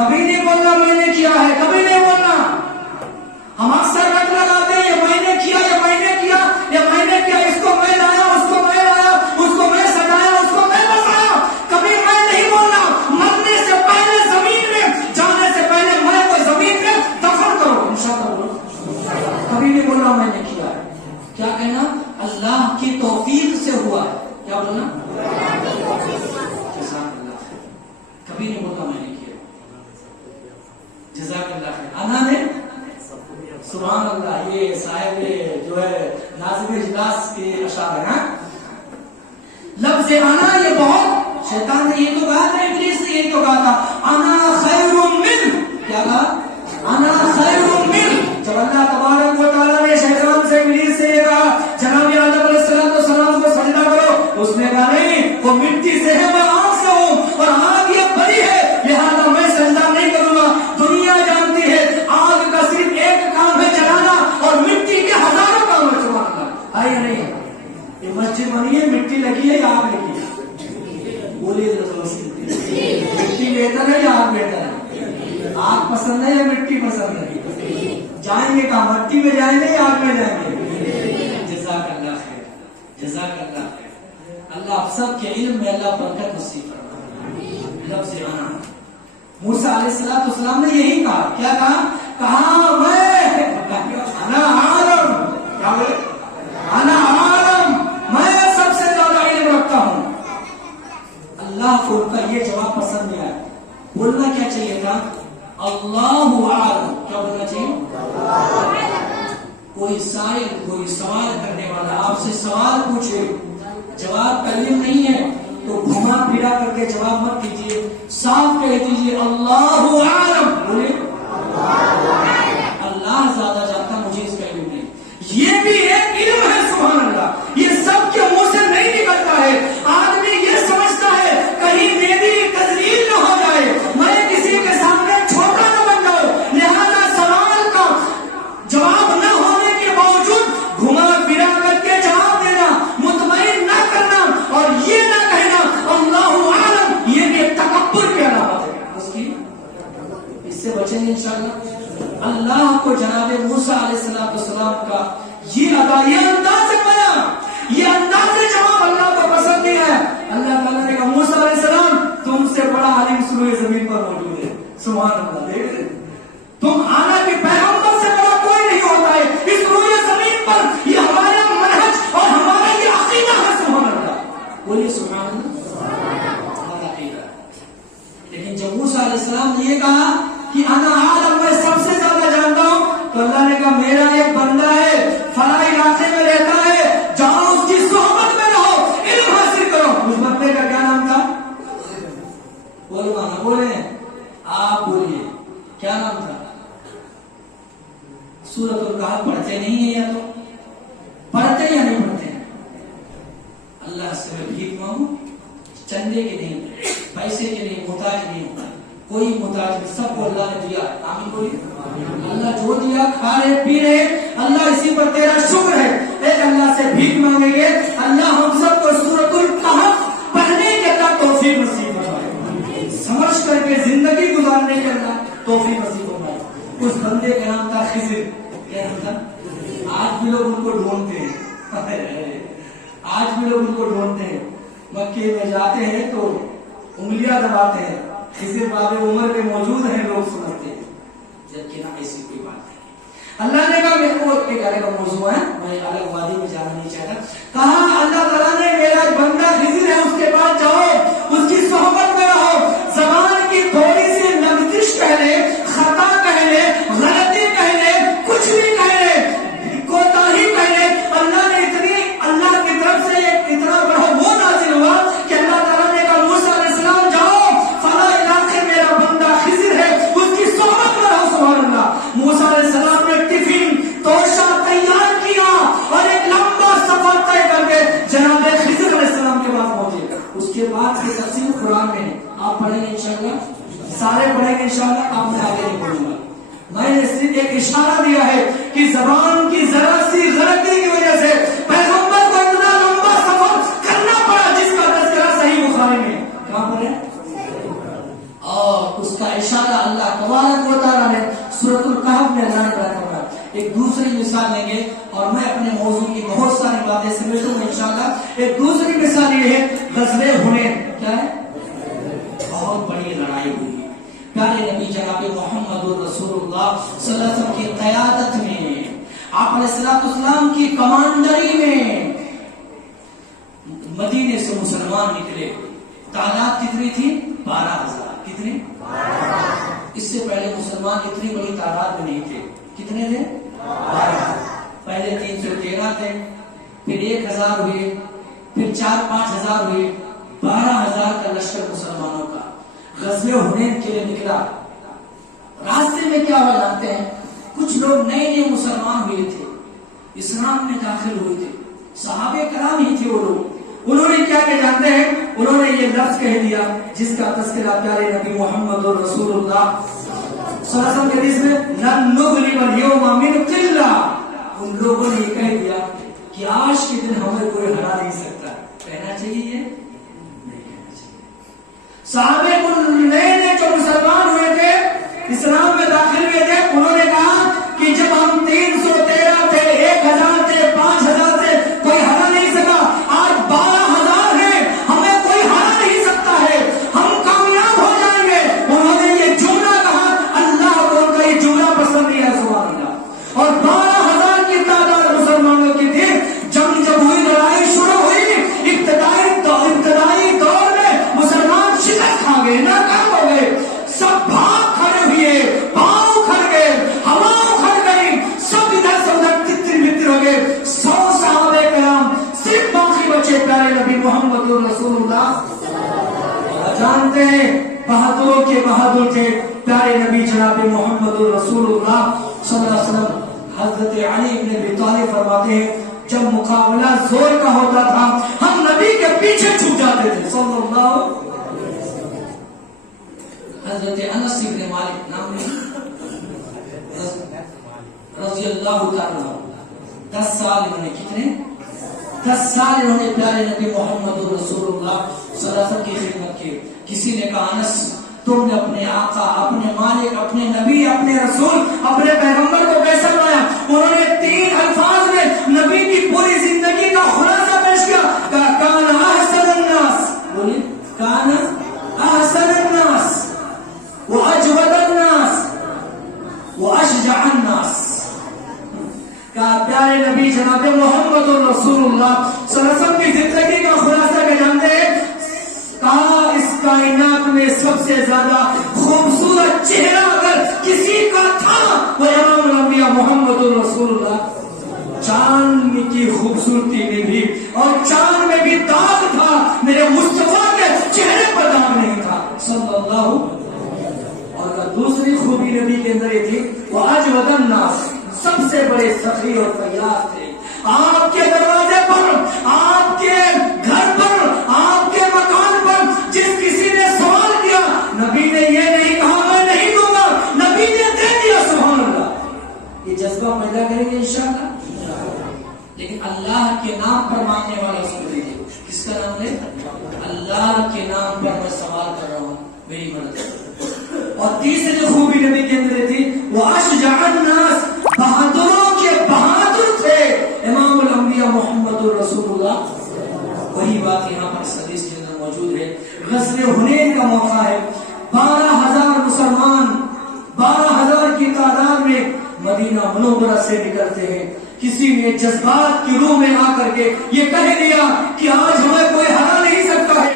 کبھی نہیں بولنا میں نے کیا ہے، کبھی نہیں بولنا. ہم اکثر رٹ لگاتے ہیں یہ میں نے کیا، یہ میں نے کیا، یہ میں نے کیا، اس کو میں لایا، اس کو میں لایا، اس کو میں سجایا، اس کو میں بسایا. کبھی میں نہیں بولنا. مرنے سے پہلے زمین میں جانے سے پہلے میں کو زمین میں دفن کرو انشاءاللہ. کبھی نہیں بولنا میں نے کیا ہے. کیا کہنا؟ اللہ کی توفیق سے ہوا ہے. کیا بولنا؟ کبھی نہیں بولنا میں نے کیا. جزاک اللہ خیر. انا نے سبحان اللہ، یہ صاحب جو ہے ناظم اجلاس کے اشعار ہیں. لفظ انا یہ بہت، شیطان نے یہ تو کہا تھا، ابلیس نے یہ تو کہا تھا انا خیر من. کیا کہا؟ انا خیر من. جب اللہ تبارک و تعالیٰ نے شیطان سے ابلیس سے یہ کہا جناب آدم علیہ السلام کو سجدہ کرو، اس نے کہا نہیں، وہ مٹی سے ہے، میں آگ سے ہوں اور آگ یہ بری ہے لہذا میں سجدہ نہیں کروں گا. دنیا جانتی ہے آگ کا صرف ایک کام ہے جلانا اور مٹی کے ہزاروں کام ہے. سبحان اللہ. آئے نہیں یہ مسجد بنی ہے، مٹی لگی ہے یا آگ لگی ہے؟ بولیے مٹی بہتر ہے یا آگ بہتر ہے؟ آگ پسند ہے یا مٹی پسند ہے؟ جائیں گے کہاں؟ مٹی میں جائیں گے یا آگ میں جائیں گے؟ جزاک اللہ خیر، جزاک اللہ خیر. اللہ آپ سب کے علم میں اللہ برکت نصیب فرمائے. لفظ انا موسیٰ علیہ السلام نے یہی کہا. کیا کہا؟ کہا میں انا عالم. کیا بولے؟ انا عالم، میں سب سے زیادہ علم رکھتا ہوں. اللہ کو ان کا یہ جواب پسند نہیں آیا. بولنا کیا چاہیے تھا؟ اللہ عالم. کیا بولنا چاہیے؟ کوئی سائل، کوئی سوال کرنے والا آپ سے سوال پوچھے، جواب کلیم نہیں ہے تو گھما پھرا کر کے جواب مت کیجیے، صاف کہہ دیجیے اللہ عالم. بولے اللہ زیادہ جانتا، مجھے اس کا علم نہیں. یہ بھی ایک علم ہے. سبحان اللہ. یہ سب کے منہ سے نہیں نکلتا ہے. آدمی یہ سمجھتا ہے کہیں میری تذلیل نہ ہو جائے، میں کسی کے سامنے چھوٹا نہ بن جاؤں، لہذا سوال کا جواب نہ ہونے کے باوجود گھما پھرا کر کے جواب دینا، مطمئن نہ کرنا اور یہ نہ کہنا اللہ عالم، یہ بھی تکبر کی علامت ہے. اس سے بچیں گے انشاءاللہ. اللہ کو جناب موسیٰ علیہ السلام کا یہ ادا، یہ انداز بیان، یہ انداز جواب اللہ کو پسند نہیں ہے. اللہ تعالیٰ نے کہا موسیٰ علیہ السلام تم سے بڑا عالم سروئے زمین پر موجود ہے. سبحان اللہ. تم آنا کہ پیغمبر سے بڑا کوئی نہیں ہوتا ہے اس روئے زمین پر. یہ ہمارا منہج اور ہمارا یہ عقیدہ ہے. سبحان اللہ. بولیے سبحان اللہ. ہمارا عقیدہ. لیکن جب موسیٰ علیہ السلام نے یہ کہا کہ انا عالم، میں سب سے زیادہ جانتا ہوں، تو اللہ نے کہا میرا ایک بندہ ہے فلاں علاقے میں رہتا ہے، جاؤ اس کی صحبت میں رہو، علم حاصل کرو. اس بندے کا کیا نام تھا؟ بولو نا، بولے آپ بولیے کیا نام تھا؟ سورۃ الکہف پڑھتے نہیں ہیں یا تو پڑھتے یا نہیں پڑھتے ہیں؟ اللہ سے میں بھیک مانگوں، چندے کے نہیں، پیسے کے نہیں، محتاج نہیں ہوتا، کوئی محتاج نہیں، سب کو اللہ نے دیا. آمین بولیے. اللہ جو دیا کھا رہے پی رہے، اللہ اسی پر تیرا شکر ہے. ایک اللہ سے بھیک مانگیں گے، اللہ ہم سب کو سورۃ الکہف پڑھنے کے اللہ توفیق نصیب فرمائے، سمجھ کر کے زندگی گزارنے کے اللہ توفیق نصیب فرمائے. اس بندے کا نام تھا خضر. کیا نام تھا؟ آج بھی لوگ ان کو ڈھونڈتے ہیں، آج بھی لوگ ان کو ڈھونڈتے ہیں. مکے میں جاتے ہیں تو انگلیاں دباتے ہیں، خضر باب عمر کے موجود ہیں، لوگ سمجھتے ہیں، جبکہ نہ ایسی کوئی بات نہیں. اللہ نے کہا میرے کو ایک الگ موضوع ہے، میں الگ وادی میں جانا نہیں چاہتا. کہا اللہ تعالیٰ نے میرا بندہ خضر ہے، اس کے پاس جاؤ، اس کی صحبت میں رہو، زبان کی تھوڑی سی لغزش کہہ لے، خطا کہہ لے، غلطی کہہ لے، کچھ بھی کہہ لے، کوتاہی کہہ لے، اللہ نے اتنی، اللہ کی طرف سے اتنا بڑا وہ نازل ہوا کہ اللہ تعالیٰ نے کہا موسیٰ علیہ السلام جاؤ فلاں علاقے میرا بندہ خضر ہے، اس کی صحبت میں رہو. سبحان اللہ. موسیٰ علیہ السلام نے ٹفن توشہ تیار کیا اور ایک لمبا سفر طے کر کے جناب خضر علیہ السلام کے پاس پہنچے. اس کے بعد کی تفصیل قرآن میں ہے، آپ پڑھیں گے انشاءاللہ، سارے پڑھیں گے انشاءاللہ. آپ میں آگے نہیں پڑھوں گا، میں نے صرف ایک اشارہ دیا ہے کہ زبان کی ذرا سی غلطی کی وجہ سے پیغمبر کو اتنا لمبا سفر کرنا پڑا، جس کا تذکرہ صحیح بخاری میں کہاں پر ہے. اور اس کا اشارہ اللہ تبارک و تعالیٰ نے سورۃ الکہف میں اللہ نے بیان فرمایا. ایک دوسری مثال لیں گے اور میں اپنے موضوع کی بہت ساری باتیں سمیٹوں گا انشاءاللہ. ایک دوسری مثال یہ ہے غزوہ حنین. کیا ہے؟ بہت بڑی لڑائی ہوئی. پیارے نبی جناب محمد رسول اللہ صلی اللہ علیہ وسلم کی قیادت میں، آپ علیہ السلام کی کمانڈری میں مدینے سے مسلمان نکلے. تعداد کتنی تھی؟ 12,000. کتنی؟ اس سے پہلے مسلمان اتنی بڑی تعداد میں نہیں تھے. کتنے تھے؟ 12. پہلے 313 تھے، پھر 1,000 ہوئے، پھر 4-5 ہزار ہوئے. 12,000 کا لشکر مسلمانوں کا غزوہ حنین کے لیے نکلا. راستے میں کیا ہوا جانتے ہیں؟ کچھ لوگ نئے نئے مسلمان ہوئے تھے، اسلام میں داخل ہوئے تھے، صحابہ کرام ہی تھے وہ لوگ. انہوں نے کیا کہ جانتے ہیں؟ انہوں نے یہ لفظ کہہ دیا جس کا تذکرہ پیارے نبی محمد رسول اللہ صلی اللہ علیہ وسلم کے حدیث میں لن نغلب اليوم من قلہ. ان لوگوں نے یہ کہہ دیا کہ آج کے دن ہمیں کوئی ہرا نہیں سکتا. کہنا چاہیے یہ نہیں کہنا چاہیے. صحابہ نئے جو مسلمان ہوئے تھے، اسلام میں داخل ہوئے تھے، انہوں نے کہا کہ جب ہم 313 تھے، 1,000 تھے، 5,000 تھے، کوئی ہرا نہیں سکا. آج 12,000 ہیں، ہمیں کوئی ہرا نہیں سکتا ہے، ہم کامیاب ہو جائیں گے. انہوں نے یہ جملہ کہا. اللہ کو ان کا یہ جملہ پسند نہیں ہے. سبحان اللہ. اور 12,000 کی تعداد مسلمانوں کی تھی. جنگ جب ہوئی، لڑائی شروع ہوئی، ابتدائی دور میں مسلمان شکست کھا گئے، ناکام ہو گئے. سب بھاگ کھڑے ہوئے، پاؤں کھڑ گئے، ہوا کھڑ گئی، سب ادھر سے ادھر تتر بتر ہو گئے. 100 صحابہ کرام صرف باقی بچے پیارے نبی محمد رسول اللہ. جانتے ہیں بہادروں کے بہادر تھے پیارے نبی جناب محمد رسول اللہ صلی اللہ علیہ وسلم. حضرت علی بن ابی طالب فرماتے ہیں جب مقابلہ زور کا ہوتا تھا ہم نبی کے پیچھے چھپ جاتے تھے. صلی اللہ. حضرت انس بن مالک نام رضی اللہ تعالیٰ 10 سال انہوں نے کتنے 10 سال انہوں نے پیارے نبی محمد رسول اللہ صلی اللہ علیہ وسلم کی خدمت کی. کسی نے کہا انس تم نے اپنے آقا، اپنے مالک، اپنے نبی، اپنے رسول، اپنے پیغمبر کو کیسا بنایا؟ انہوں نے 3 الفاظ میں نبی کی پوری زندگی کا خلاصہ پیش کیا. کان احسن الناس، بولیے کان احسن الناس واجود الناس واشجع الناس. کہا پیارے نبی جناب محمد رسول اللہ صلی اللہ علیہ وسلم کی زندگی کا خلاصہ کیا جانتے ہیں؟ کہا اس کائنات میں سب سے زیادہ خوبصورت چہرہ اگر کسی کا تھا وہ امام الانبیاء محمد رسول اللہ. چاند کی خوبصورتی میں بھی اور چاند میں بھی داغ تھا، میرے مصطفیٰ کے چہرے پر داغ نہیں تھا. صلی اللہ. اور دوسری خوبی نبی کے اندر یہ تھی وہ اجود الناس، سب سے بڑے سخی اور فیاض تھے. آپ کے دروازے پر، آپ کے گھر پر، آپ کے مکان پر جس کسی نے سوال کیا نبی نے یہ نہیں کہا میں نہیں دوں گا، نبی نے دے دیا. سبحان اللہ. یہ جذبہ پیدا کریں گے انشاءاللہ. لیکن اللہ کے نام پر مانگنے والا اس کو دے دے. کس کا نام ہے؟ اللہ کے نام پر میں سوال کر رہا ہوں، میری مدد کرو. اور تیسری خوبی نبی کے اندر تھی وہ اشجع الناس، بہادروں کے بہادر تھے امام الانبیاء محمد رسول اللہ. وہی بات یہاں پر اس حدیث کے اندر موجود ہے. غزوہ حنین کا موقع ہے. 12,000 مسلمان 12,000 کی تعداد میں مدینہ منورہ سے نکلتے ہیں. کسی نے جذبات کی روح میں آ کر کے یہ کہہ دیا کہ آج ہمیں کوئی ہرا